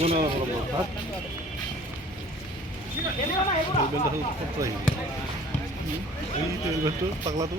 মনে হয় পাগলা তো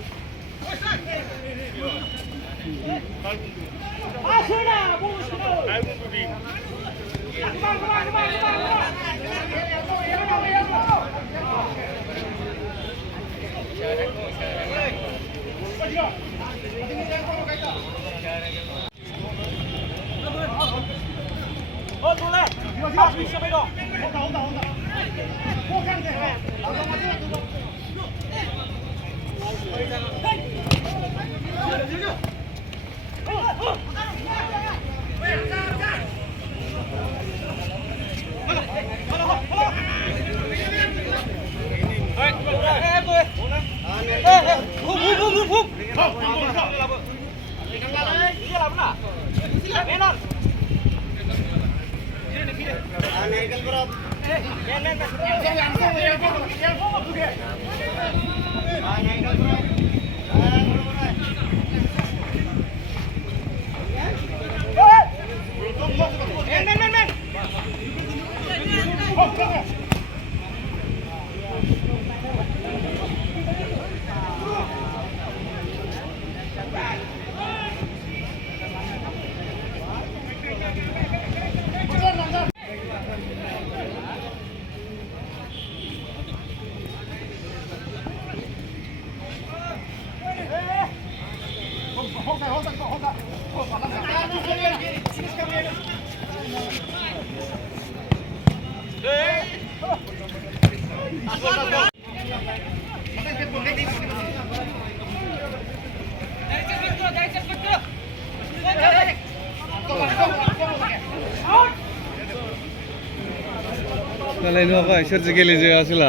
Lain apa? Sergi kali je asal.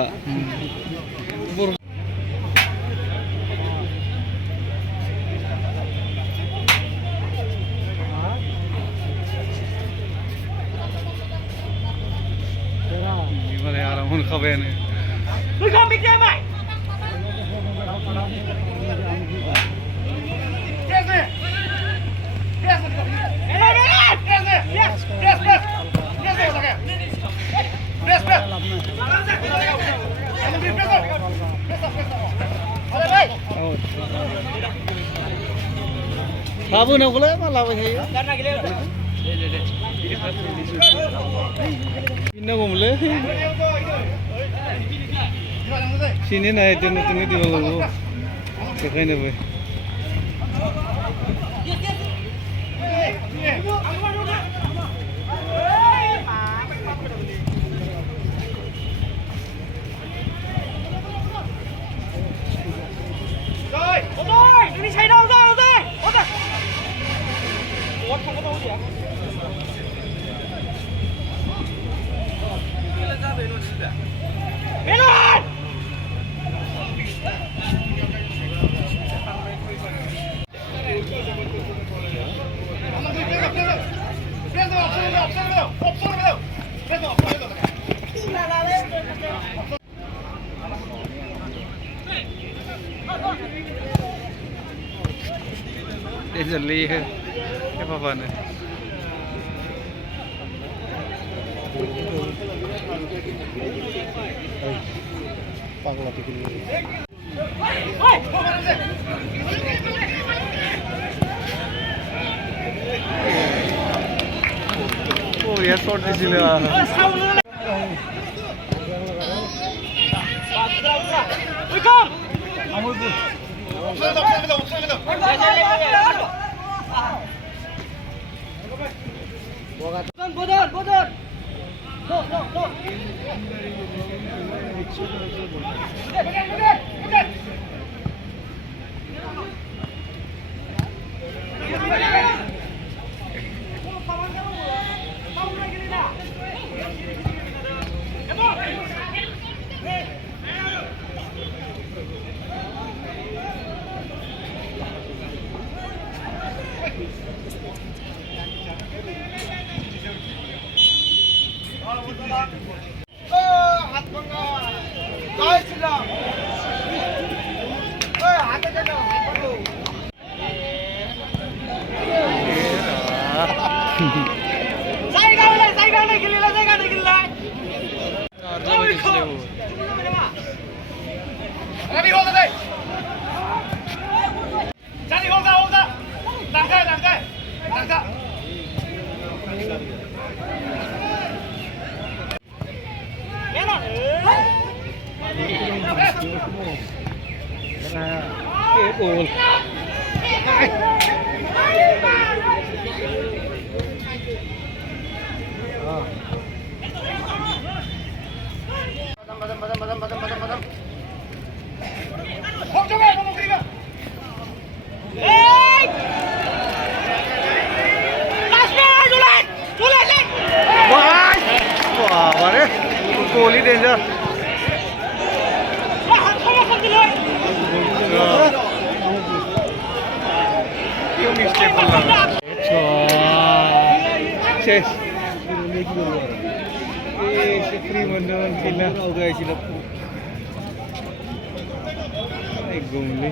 Gimana ya orang pun khabar ni. Bukan mikir mai. Labu nak boleh apa labu saya? Indah boleh. Sini naik tengah di bawah. Sekarang ni boleh. Ini saya dah. Không có đâu gì ạ? Biến lên! Đây là ly ha. Cái pha vần này. Pagal lagi dulu. Oh ya short di sini lah. Welcome. Amul bu. Bodan. No. Saya kau lagi Cái ồn. Wah, mana? Goalie danger. Yung mistake ko lang. Ses. Si Freeman naman sila. Okay sila po. Ay, gumli.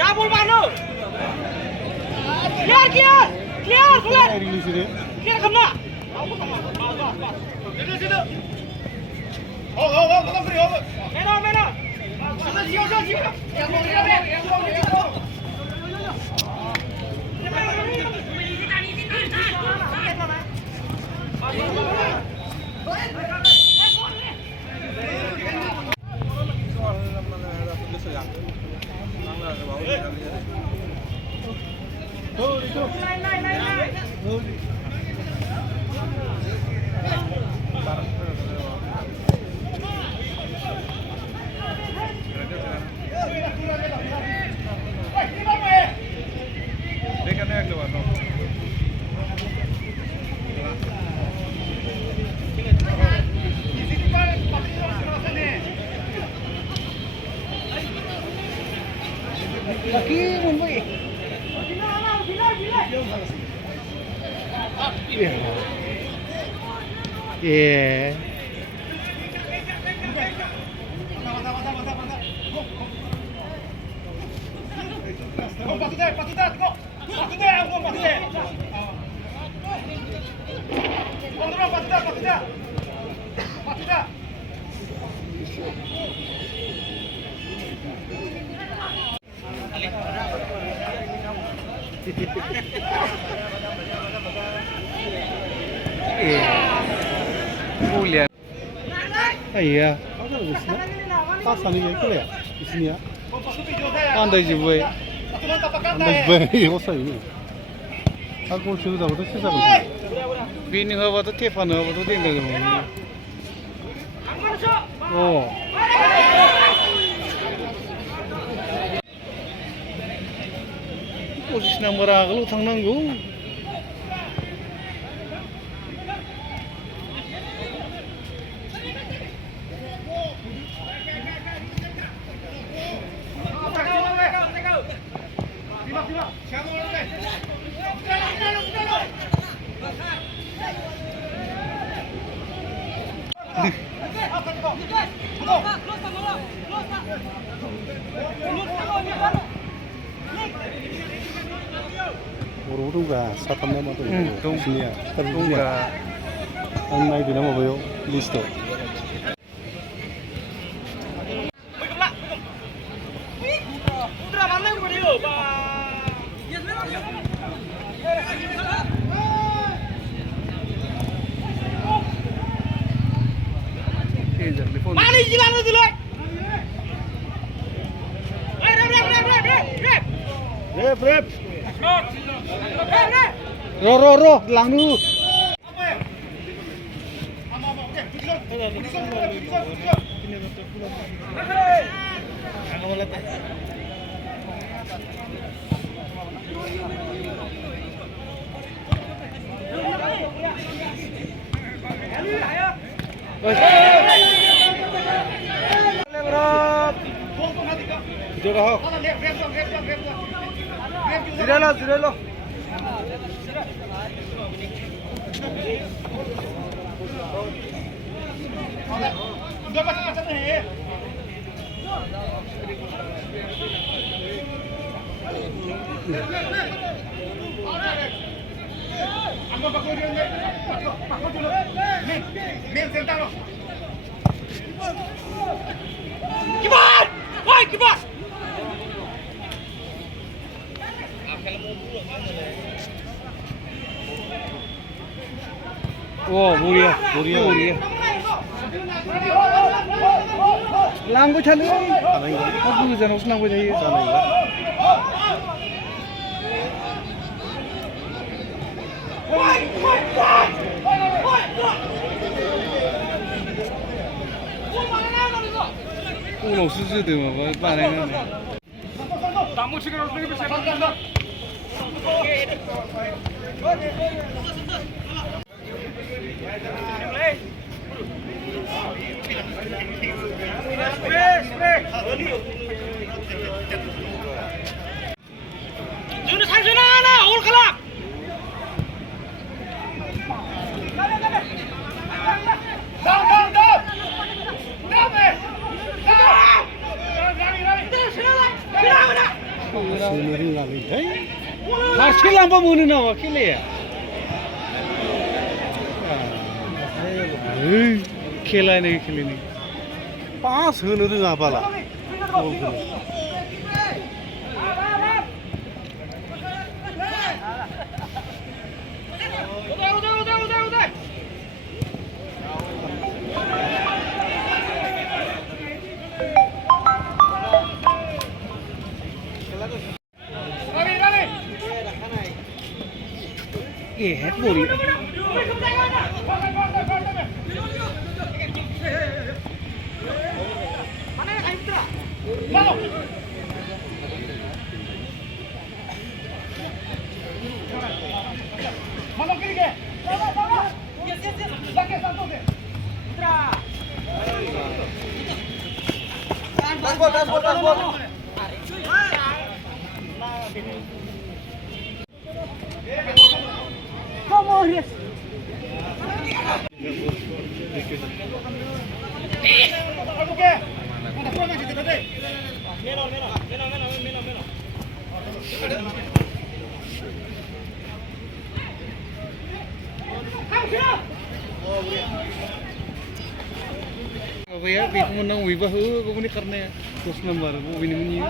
Double mano. Clear, clear. Clear, clear. Clear kena. Situ. Oh, free. Mena. Siap. Laki mun boy. Yeah. Julian. Iya. Pasan ini kule ya di sini ya. Andai jiwe. Andai jiwe yosa ini. Aku sudah udah selesai. Bini hawa tuh Tefan hawa tuh tinggal di mana? Oh. Posisi nomor agak lu tangnanggu. Uruga satam nama tu. Sini ya. Uruga. Anai di nama boyo listo. Mana jalan tu dulu? Rep. Ro, lang dulu. Sudah lo. Kibar! 와, 머리야. 머리야. 머리야. लांबाय थानो हानाय नङा हाबो गोजानावसो नांबाय थायो जानाय नङा उनावसो जोदों माबा बानायनानै Juni sanjuna na ul kalap. सोनो रोङालैहाय फारसे लांबा मोनो नामा खेलाया खेलानि खेलानि पास होनो रोङा बाला बलखौनो हेड बरी Come on, yes. माबाया बेखौ मोनना बबेबा होगौमोन खारनाया 10 नाम्बार बबेनिमोन इयो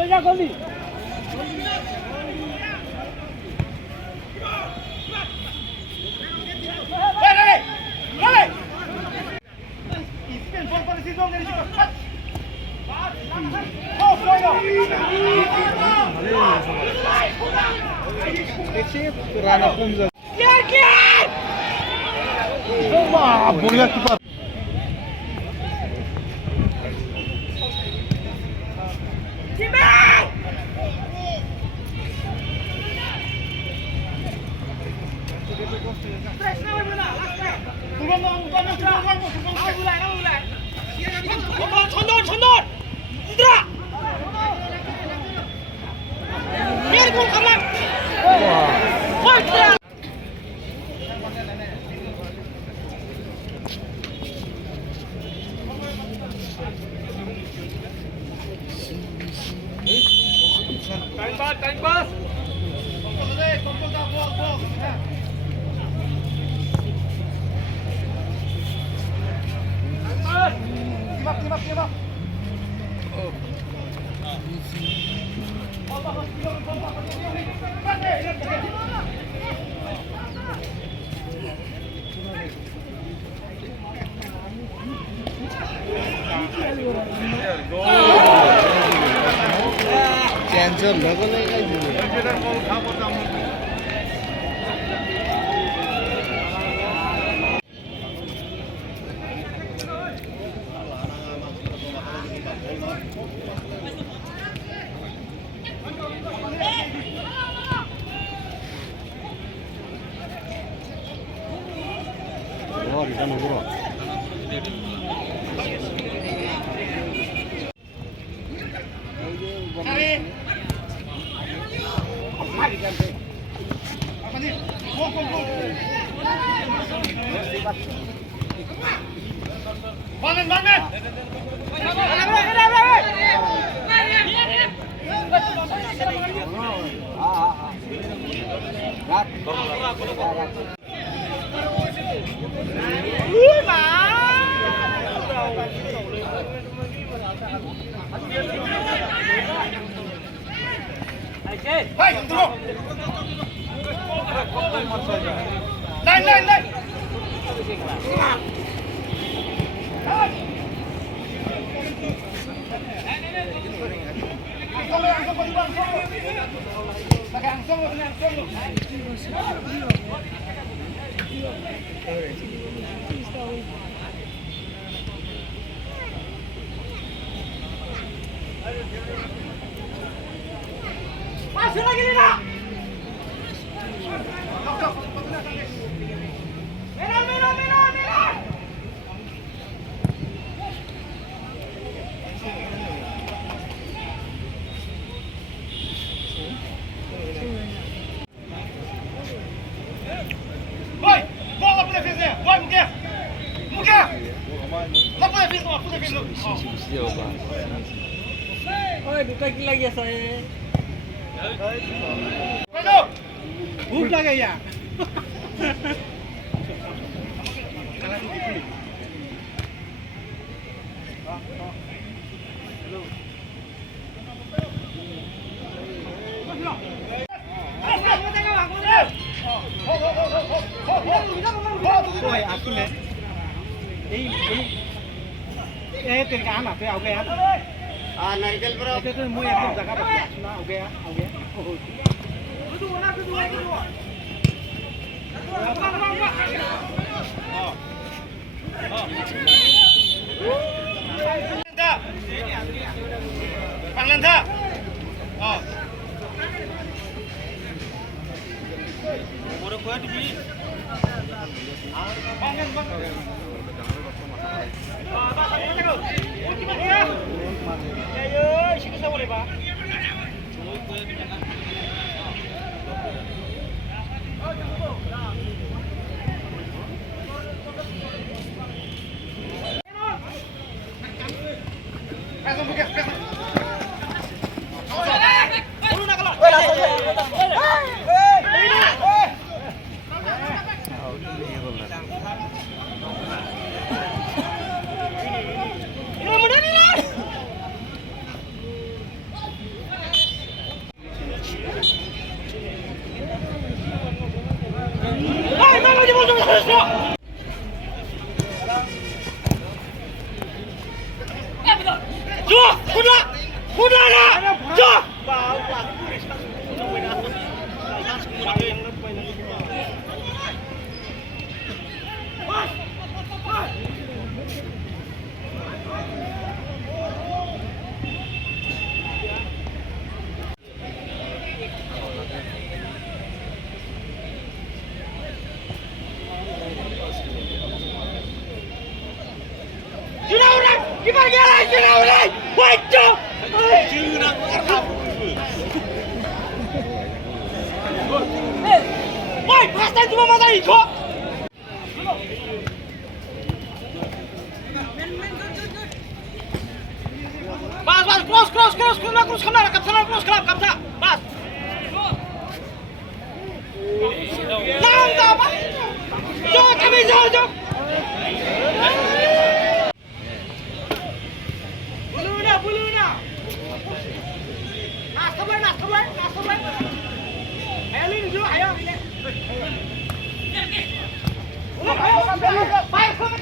lihat wah Rana Pumza. Wah, bola kiper. 천돈! 얘들아! 얘를 공 가만! 와! Time pass! Give up! Cancel लगाई Wah, di sana Masuk lagi Lina. Merah. Vai, bola para defesa. Vai, Muguer. Lá para defesa. Oi, দুটা কি লাগি আছে भूख लगे या আসলে এই तेरे का आना पे आ गया नारियल पर तो मुझे एकदम जगह पर सुना हो गया Panglanta. Oh. Baru kuat di. Ayo, sini sama boleh, Pak. Cross, kapsa. Bas. Lang ka ba? Jo, kami jo. Bulu na. Nas kabar. Ayo Lin, jo, ayo. Ayo, baik, come.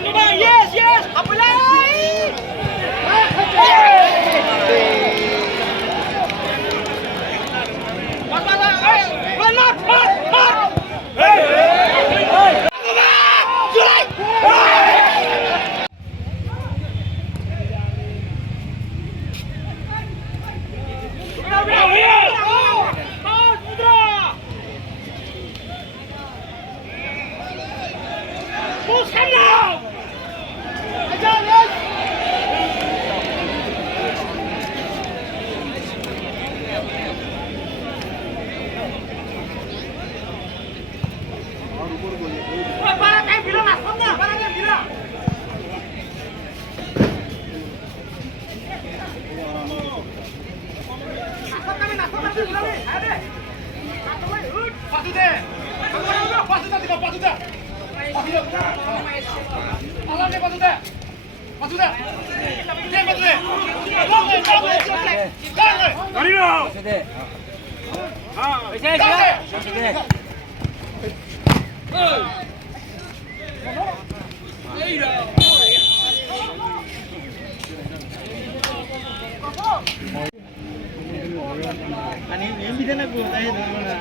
Yes, yes. Apa lagi? Ani ini bisa nak guna aja tu mana?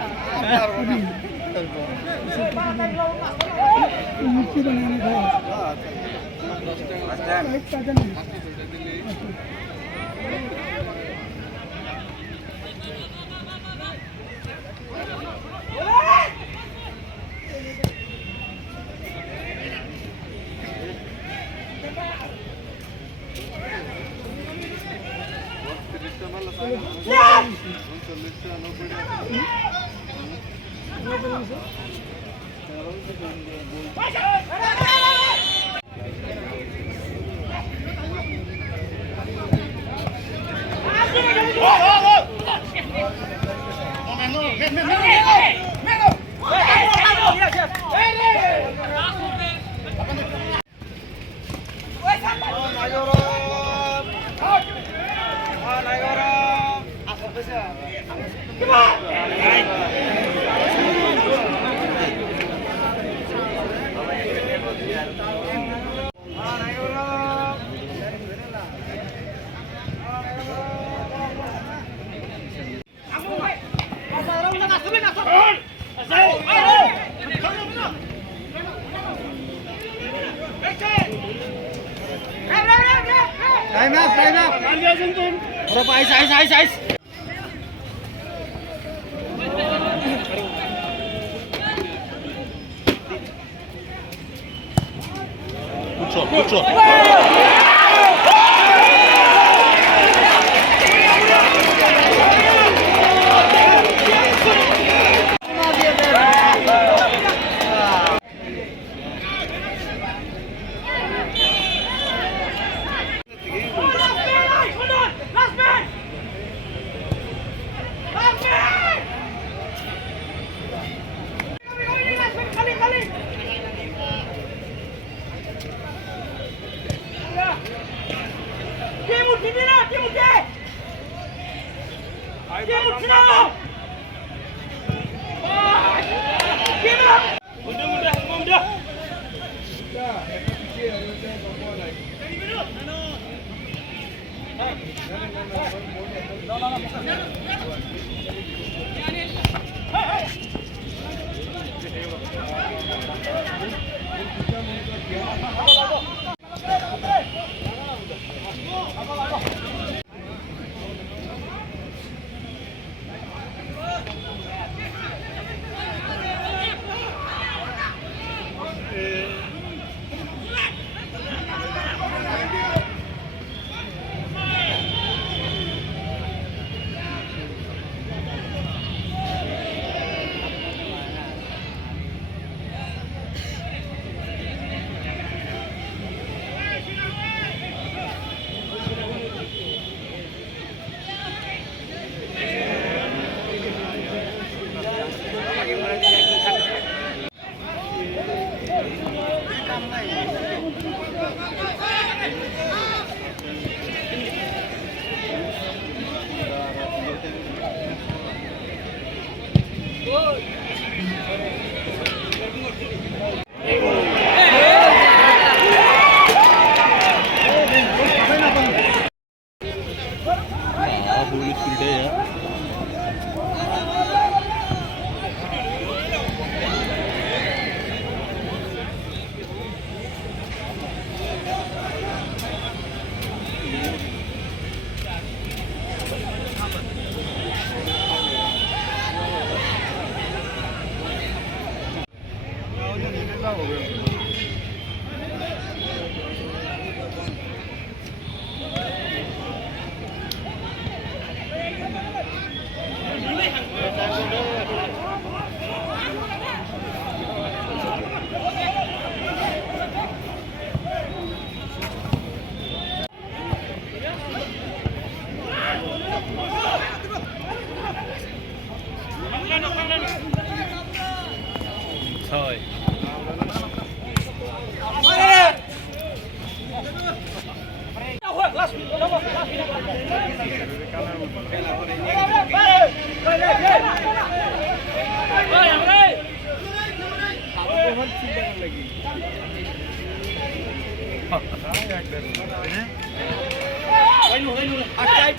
Time up, time up. Berapa ice. Good shot.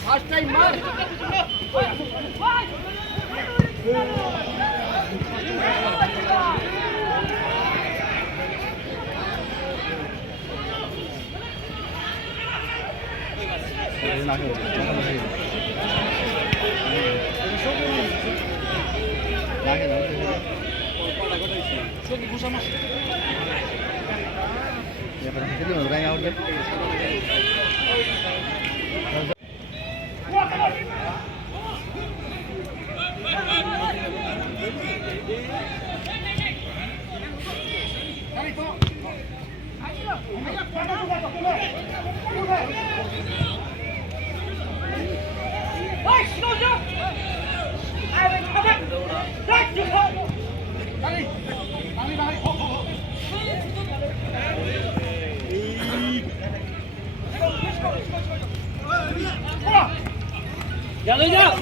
First time মার Jangan, jangan.